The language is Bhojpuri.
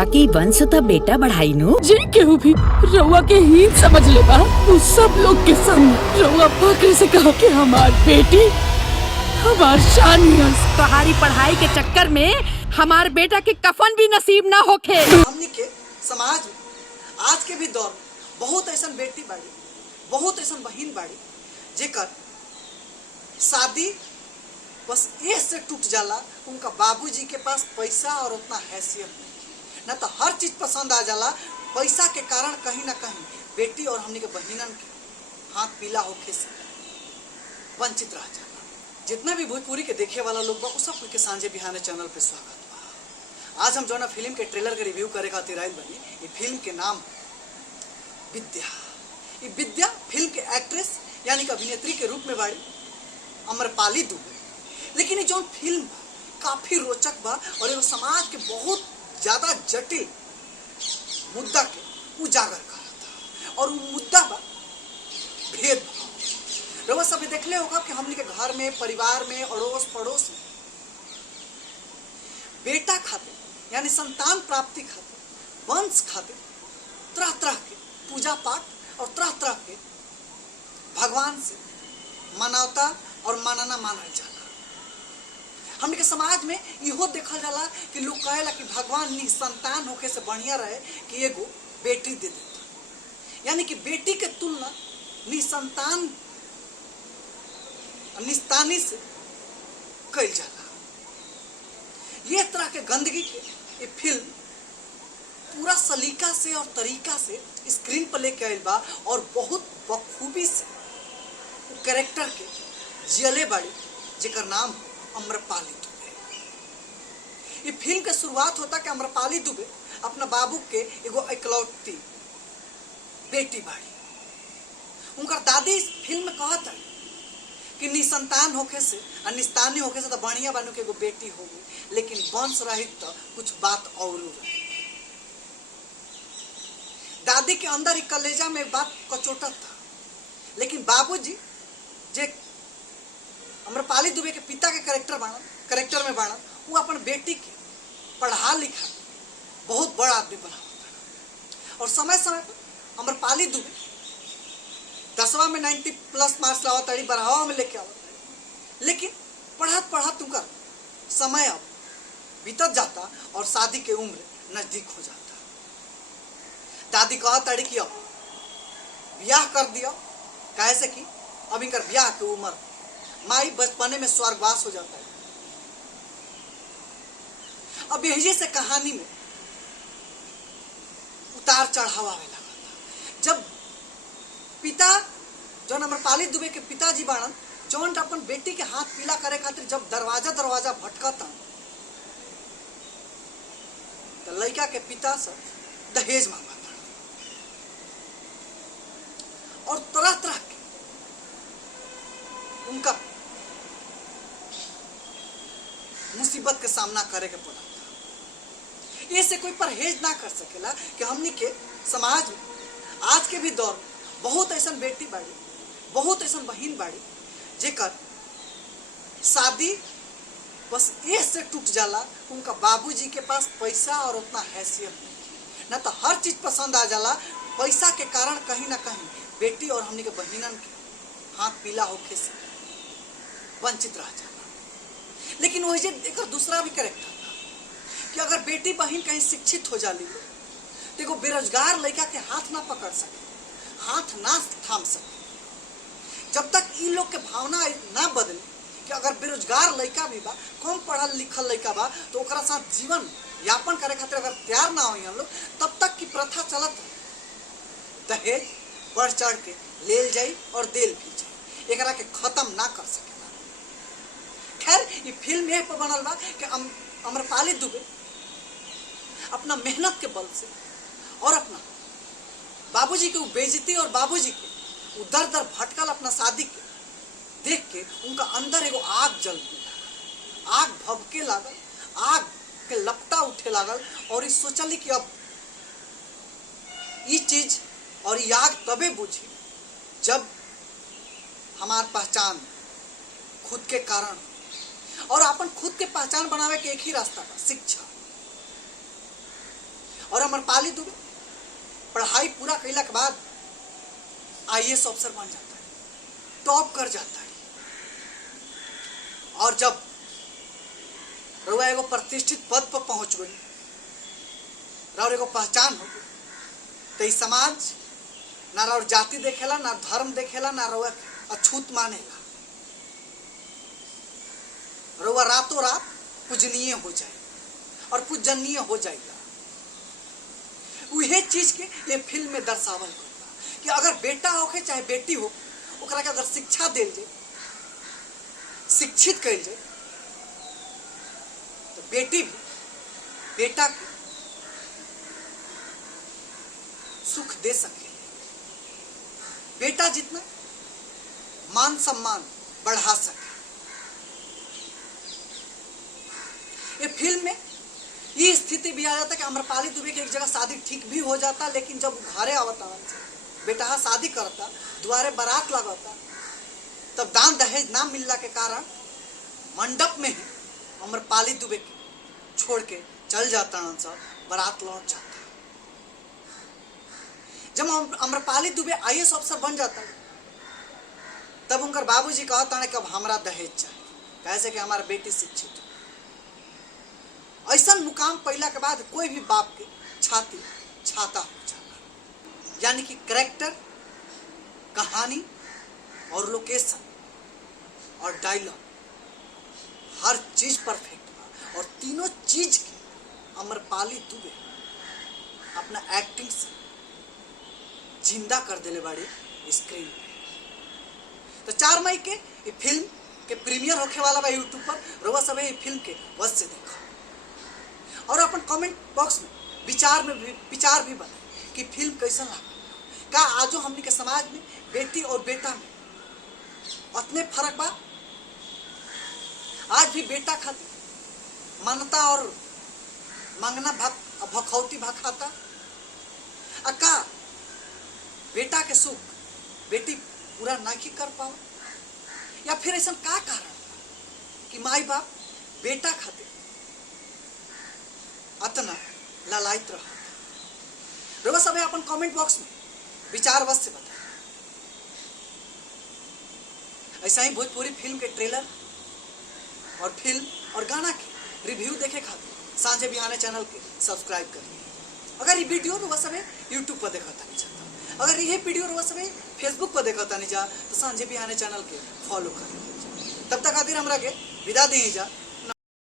बाकी वंश तो बेटा बढ़ाई नु। जी केहू भी रउआ के ही समझ ले बा। उस सब लोग के संग रउआ फक्र से कहा कि हमार बेटी हमार शान है। तुम्हारी पढ़ाई के चक्कर में हमार बेटा के कफन भी नसीब ना होखे। हमनी के समाज में आज के भी दौर में बहुत ऐसन बेटी बाड़ी, बहुत ऐसन बहन बाड़ी जेकर शादी बस ये से टूट जाला। उनका बाबूजी के पास पैसा और उतना हैसियत नहीं, ना तो हर चीज पसंद आ जाला। पैसा के कारण कहीं ना कहीं बेटी और हमनी के बहिनन के हाथ पीला होके से वंचित रह जाला। जितना भी भोजपुरी के देखे वाला लोग बा उ सब के सांझे बिहाने चैनल पे स्वागत बा। आज हम जो ना फिल्म के ट्रेलर के रिव्यू करे खातिर आइल बनी। ये फिल्म के नाम विद्या। ये विद्या फिल्म के एक्ट्रेस यानी कि अभिनेत्री के रूप में बाड़ी अम्रपाली दुबे। लेकिन ये जो फिल्म काफी रोचक बा और एगो समाज के बहुत ज्यादा जटिल मुद्दा के उजागर करता। और वो मुद्दा बा भेदभाव। रउआ सब देखले होगा कि हमनी के घर में, परिवार में, अड़ोस पड़ोस में बेटा खातिर यानी संतान प्राप्ति खातिर, वंश खातिर तरह तरह के पूजा पाठ और तरह तरह के भगवान से मानवता और मानना मानल जाला। हमने के समाज में इहो देखल जाला कि लोग कहेला कि भगवान निसंतान होके से बढ़िया रहे कि एगो बेटी दे देता। यानी कि बेटी के तुलना निसंतान निस्तानी से कइल जाला। ये तरह के गंदगी के ये फिल्म पूरा सलीका से और तरीका से स्क्रीन पर लेके आइल बा और बहुत बखूबी से कैरेक्टर के जियले बाड़ी जेकर नाम अम्रपाली दुबे। ये फिल्म के शुरुआत होता कि अम्रपाली दुबे अपना बाबू के एगो इकलौती बेटी बाड़ी। उनका दादी इस फिल्म में कहत है कि निसंतान होके से और निस्तानी होके से तो बढ़िया बानू के एगो बेटी हो गई, लेकिन वंश रहित तो कुछ बात और रही। दादी के अंदर एक कलेजा में एक बात कचोटत था, लेकिन बाबूजी जे अम्रपाली दुबे के पिता के करेक्टर में बाणन वो अपन बेटी के पढ़ा लिखा बहुत बड़ा आदमी बनावत। और समय समय पर अम्रपाली दुबे 10वां में 90+ मार्क्स लावत ताड़ी, 12वां में लेके आवत ताड़ी। लेकिन पढ़त पढ़त उनका समय अब बीतत जाता और शादी के उम्र नजदीक हो जाता। दादी कहत ताड़ी कि अब ब्याह कर दिया, काहे से कि अब इनकर ब्याह के उम्र। माई बचपने में स्वर्गवास हो जाता है। अब यही से कहानी में उतार चढ़ाव आवे लगा था। जब पिता जौन अम्रपाली दुबे के पिताजी बाणन जौन अपन बेटी के हाथ पीला करे खातिर जब दरवाजा भटकता तो लड़का के पिता से दहेज मांगता और तरह तरह के उनका मुसीबत के सामना करे के पड़ा। ये से कोई परहेज ना कर सकेला कि हमनी के समाज में आज के भी दौर में बहुत ऐसा बेटी बाड़ी, बहुत ऐसा बहन बाड़ी जेकर शादी बस ये से टूट जाला। उनका बाबूजी के पास पैसा और उतना हैसियत नहीं, ना तो हर चीज पसंद आ जाला। पैसा के कारण कहीं ना कहीं बेटी और हमनी के बहिनन के हाथ पीला होके से वंचित रह जाला। लेकिन वही एक दूसरा भी करेक्टर था कि अगर बेटी बहन कहीं शिक्षित हो जाली तो एगो बेरोजगार लड़का के हाथ ना पकड़ सके, हाथ ना थाम सके। जब तक इन लोग के भावना ना बदले कि अगर बेरोजगार लड़का भी बा, कम पढ़ल लिखल लड़का बा, तो ओकरा साथ जीवन यापन करे खातिर अगर तैयार ना होई हम लोग, तब तक की प्रथा चलत दहेज बढ़ चढ़ के लेल जाई और देल भी जाई, एकरा के खत्म ना कर सकेला। खैर ये फिल्म यह पर बनल बा कि अम्रपाली दुबे अपना मेहनत के बल से और अपना बाबूजी के बेइज्जती और बाबूजी के दर दर भटकल अपना शादी के देख के उनका अंदर एगो आग जल गया, आग भभके लागल, आग के लपटा उठे लागल। और इस सोचली कि अब ये चीज और ये आग तबे बुझी जब हमार पहचान खुद के कारण। और अपन खुद के पहचान बनावे के एक ही रास्ता बा, शिक्षा। अमरपाली दुबे पढ़ाई पूरा कैला के बाद IAS अफसर बन जाता है, टॉप कर जाता है। और जब रउआ एगो प्रतिष्ठित पद पर पहुंच गई और एगो पहचान हो गई, तो इस समाज ना रउआ जाति देखेला, ना धर्म देखेला, ना रउआ अछूत मानेला। रउआ रातों रात पूजनीय हो जाए और पूजनीय हो जाएगा। वही चीज के ये फिल्म में दर्शावल गइल कि अगर बेटा होके चाहे बेटी हो, ओकरा के अगर शिक्षा देल जाए, शिक्षित कइल जाए, तो बेटी भी बेटा को सुख दे सके। बेटा जितना मान सम्मान बढ़ा सके। ये फिल्म में ये स्थिति भी आ जाता कि अमरपाली दुबे की एक जगह शादी ठीक भी हो जाता, लेकिन जब घरे आवता बेटा शादी करता, द्वारे बारात लगता, तब दान दहेज ना मिलने के कारण मंडप में ही अमरपाली दुबे के छोड़ के चल जाता, बारात लौट जाता। जब अमरपाली दुबे IAS अफसर बन जाता, तब उनकर बाबूजी कहता कि अब हमारा दहेज चाहिए, कैसे कि हमारा बेटी शिक्षित हो। ऐसा मुकाम पहला के बाद कोई भी बाप के छाती छाता हो जाता। यानी कि कैरेक्टर, कहानी और लोकेशन और डायलॉग हर चीज परफेक्ट बा। और तीनों चीज के अमरपाली दुबे अपना एक्टिंग से जिंदा कर देले बाड़ी स्क्रीन पे। तो 4 मई के ये फिल्म के प्रीमियर होखे वाला बा यूट्यूब पर। रउआ सब ये फिल्म के वश से देखो और अपन कमेंट बॉक्स में विचार भी बनाए कि फिल्म कैसा लगा। का आजो हमनी के समाज में बेटी और बेटा में उतने फर्क बा? आज भी बेटा खाती मानता और मांगना भखौती भखाता। का बेटा के सुख बेटी पूरा नहीं कर पाओ? या फिर ऐसा का कारण कि माई बाप बेटा खाते अतना लालायित रहा? रउआ सब अपन कमेंट बॉक्स में विचार बस से बताए। ऐसा ही भोजपुरी फिल्म के ट्रेलर और फिल्म और गाना के रिव्यू देखे खातिर सांझे बिहाने चैनल के सब्सक्राइब करिए। अगर ये वीडियो रउआ सब यूट्यूब पर देखता नहीं चाहता, अगर यह वीडियो रउआ सब फेसबुक पर देखता नहीं जा, तो सांझे बिहाने चैनल के फॉलो करिए। तब तक खातिर हमरा के विदा दी जा।